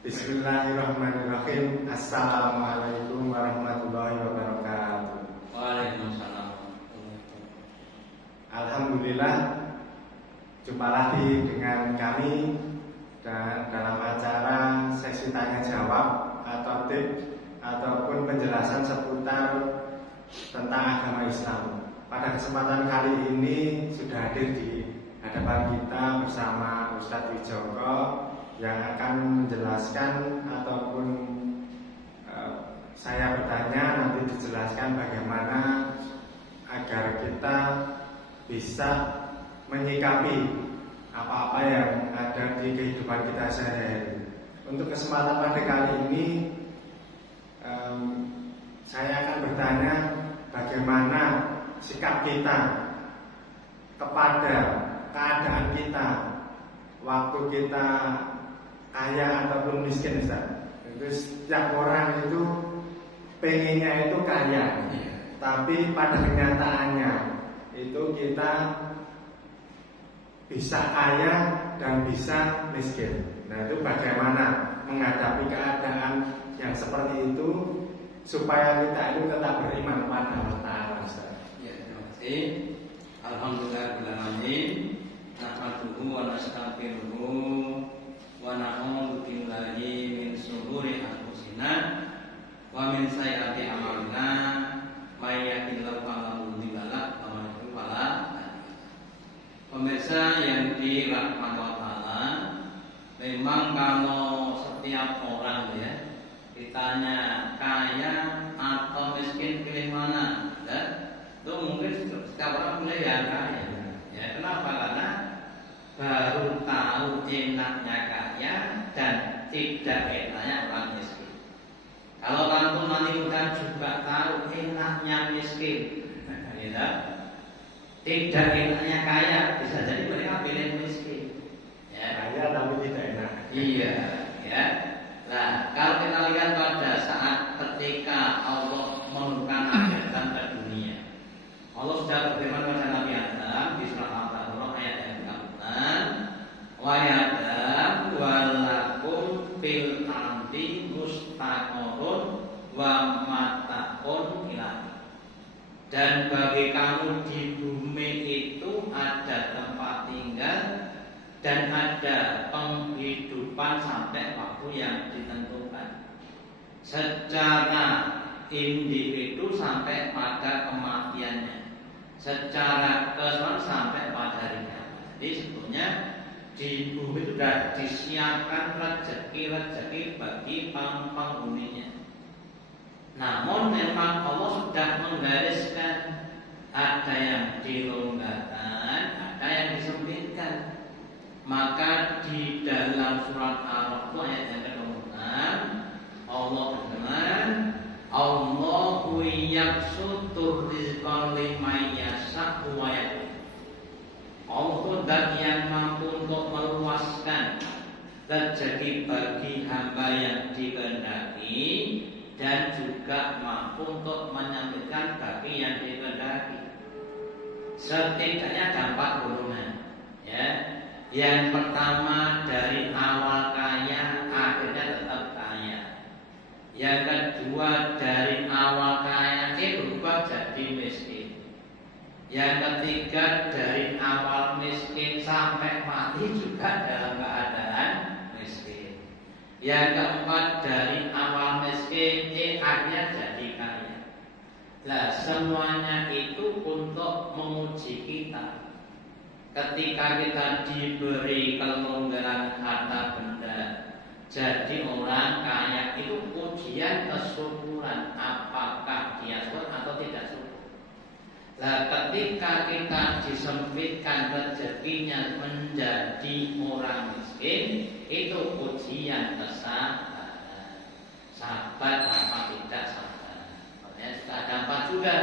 Bismillahirrahmanirrahim. Assalamualaikum warahmatullahi wabarakatuh. Waalaikumsalam. Alhamdulillah, jumpa lagi dengan kami dalam acara sesi tanya jawab atau tips ataupun penjelasan seputar tentang agama Islam. Pada kesempatan kali ini sudah hadir di hadapan kita bersama Ustadz Wijoko yang akan menjelaskan ataupun saya bertanya nanti dijelaskan bagaimana agar kita bisa menyikapi apa-apa yang ada di kehidupan kita sehari-hari. Untuk kesempatan pada kali ini saya akan bertanya bagaimana sikap kita kepada keadaan kita waktu kita kaya ataupun miskin, Ustaz. Itu setiap orang itu pengennya itu kaya, tapi pada kenyataannya itu kita bisa kaya dan bisa miskin. Nah, itu bagaimana menghadapi keadaan yang seperti itu supaya kita itu tetap beriman kepada Allah Ta'ala, Ustaz. Ya, terima kasih. Alhamdulillahirrahmanirrahim. Nahmaduhu wa nastaghfiruhu wa na'udzu billahi min shururi anfusina wa min sayyiati a'malina. May yahdihillahu fala mudilla lahu wa man yudlil fala hadiya lahu. Pemirsa yang dirahmati Allah Ta'ala, memang kalau setiap orang ya ditanya kaya atau miskin pilih mana, ya, itu mungkin setiap orang pilih yang kaya. Ya, kenapa? Karena baru tahu enaknya kaya dan tidak enaknya orang miskin. Kalau antum nanti muda juga tahu enaknya miskin, ya, tidak enaknya kaya, bisa jadi mereka pilih miskin. Ya, Kaya tapi tidak enak. iya, ya. Nah, kalau kita lihat pada saat ketika Allah menurunkan Nabi Adam ke dunia, Allah sudah berfirman kepada Nabi Adam di surah Al-Baqarah ayat yang ke-6, wa Adam walakum fil ardi mustaqarrun wa mata'un ilahi. Dan bagi kamu di bumi itu ada tempat tinggal dan ada penghidupan sampai waktu yang ditentukan, secara individu sampai pada kematiannya, secara keseluruhan sampai pada hari kiamat. Jadi sebetulnya di bumi itu sudah disiapkan rezeki-rezeki bagi penghuninya. Namun memang Allah sudah menggariskan, ada yang dilonggarkan, ada yang disempitkan. Maka di dalam surat Al-A'raf ayat yang ke-26 Allah berfirman, Allahu yabsutur rizqa liman yasha'u wa yaqdir. Allah dan yang mampu untuk meluaskan rezeki bagi hamba yang dikehendaki dan juga mampu untuk menyempitkan bagi yang dikehendaki. Setidaknya ada 4 golongan, ya. Yang pertama dari awal kaya akhirnya tetap kaya. Yang kedua dari awal kaya berubah jadi miskin. Yang ketiga dari awal miskin sampai mati juga dalam keadaan miskin. Yang keempat dari awal miskin akhirnya jadi kaya. Nah, semuanya itu untuk menguji kita. Ketika kita diberi kelonggaran harta benda, jadi orang kaya itu ujian kesyukuran, apakah dia syukur atau tidak syukur. Nah, ketika kita disempitkan rezekinya menjadi orang miskin, itu ujian kesabaran. Sabar apa tidak sabar. Makanya ada 4 juga.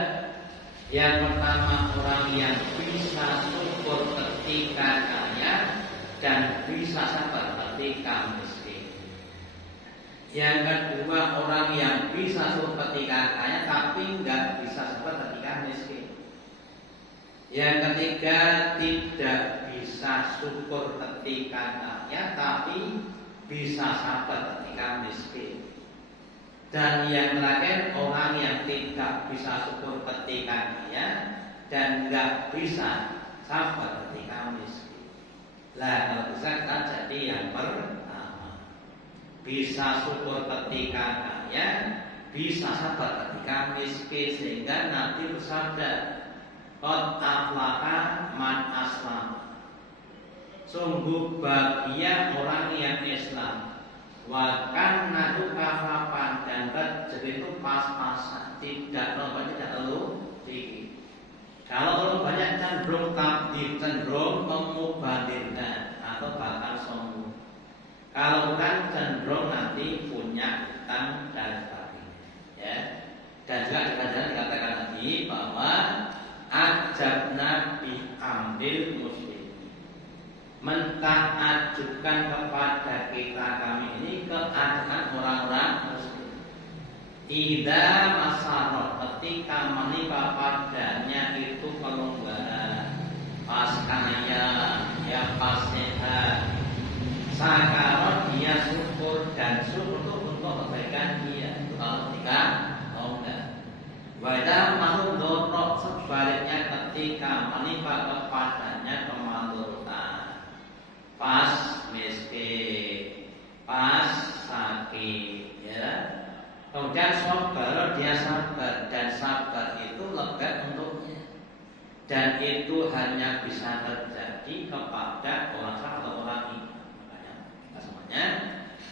Yang pertama orang yang bisa syukur ketika kaya dan bisa sabar ketika miskin. Yang kedua orang yang bisa syukur ketika kaya tapi nggak bisa sabar ketika miskin. Yang ketiga tidak bisa syukur ketika kaya tapi bisa sabar ketika miskin. Dan yang terakhir, orang yang tidak bisa syukur ketika kaya dan nggak bisa sabar ketika miskin. Lah kalau bisa kita jadi yang pertama, bisa syukur ketika kaya, bisa sabar ketika miskin, sehingga Nabi bersabda, qad aflaha man aslam. Sungguh bahagia orang yang Islam. Wa kana kafafan, dan rezeki itu pas-pasan, tidak terlalu tidak terlalu tinggi. Kalau terlalu banyak cenderung tabdil, cenderung memubadilkan atau bahkan sombong. Kalau bukan cenderung nanti punya utang dan sebagainya. Ya. Dan juga dikatakan tadi bahwa ajabna bi amril muslim, mentaajukan kepada kita kami ini keadaan orang-orang muslim. Ida masaroh, ketika menimpa padanya itu kelonggaran, pas kaya, ya pas sehat, sakarot dia syukur, dan syukur itu untuk kebaikan dia. Itu kalau ketika longgar. Wadah makhluk dorok, sebaliknya ketika menimpa kepadanya kemalutan, pas miskin, pas sakit, ya. Kemudian sabar, dia sabar, dan sabar itu lega untuknya. Dan itu hanya bisa terjadi kepada orang sah atau orang iman. Makanya kita semuanya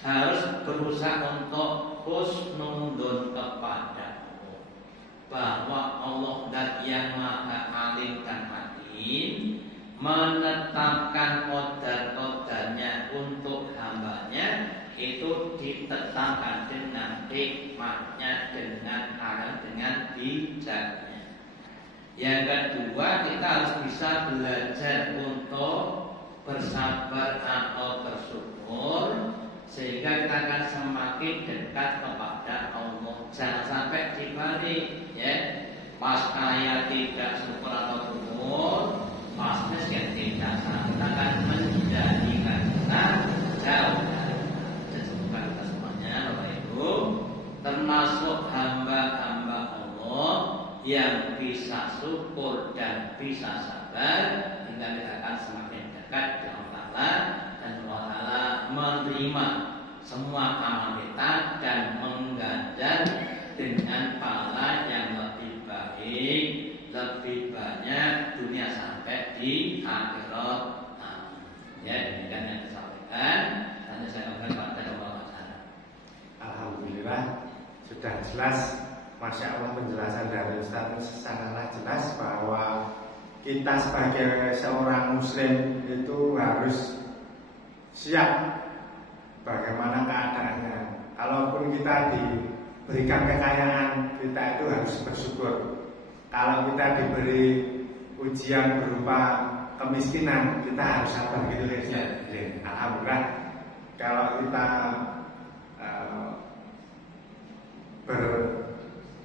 harus berusaha untuk husnudon kepada Allah, bahwa Allah dan yang maha alim dan hakim menetapkan qadar-qadarnya untuk hambanya itu ditetapkan dengan hikmahnya, dengan alam, dengan bijaknya. Yang kedua, kita harus bisa belajar untuk bersabar atau bersyukur, sehingga kita akan semakin dekat kepada Allah. Jangan sampai dibalik, ya. Pas kaya tidak syukur atau syukur, pas miskin tidak sabar, akan menjadikan kita jauh dari semoga kita semuanya, Bapak Ibu, termasuk hamba-hamba Allah yang bisa syukur dan bisa sabar, hingga kita akan semakin dekat dengan Allah dan Allah menerima semua amal kita dan mengganjar dengan pahala yang lebih baik, lebih banyak dunia sampai di akhirat. Ya, demikian yang saya sampaikan. Tanya saya kembali pada wawancara. Alhamdulillah sudah jelas, Masya Allah, penjelasan dari Ustaz sangatlah jelas bahwa kita sebagai seorang Muslim itu harus siap bagaimana keadaannya. Kalaupun kita diberikan kekayaan, kita itu harus bersyukur. Kalau kita diberi ujian berupa kemiskinan, kita harus sabar gitu ya. Alhamdulillah, kalau kita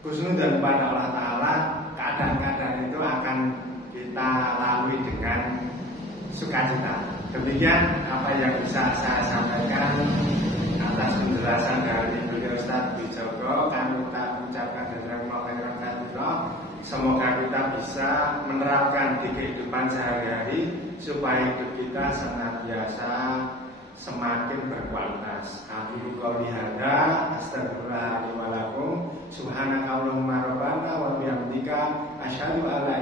berhusnudzon kepada Allah Ta'ala, keadaan-keadaan itu akan kita lalui dengan sukacita. Demikian apa yang bisa saya sampaikan atas penjelasan dari beliau Ustaz Wijogo. Kami ucapkan jazakallahu khairan katsiran. Semoga kita bisa menerapkan di kehidupan sehari-hari supaya hidup kita senantiasa semakin berkualitas. Akhirul qouli hadza, astagfirullahaladzim wa lakum, subhanakallahumma rabbana wa bihamdika, asyhadu an la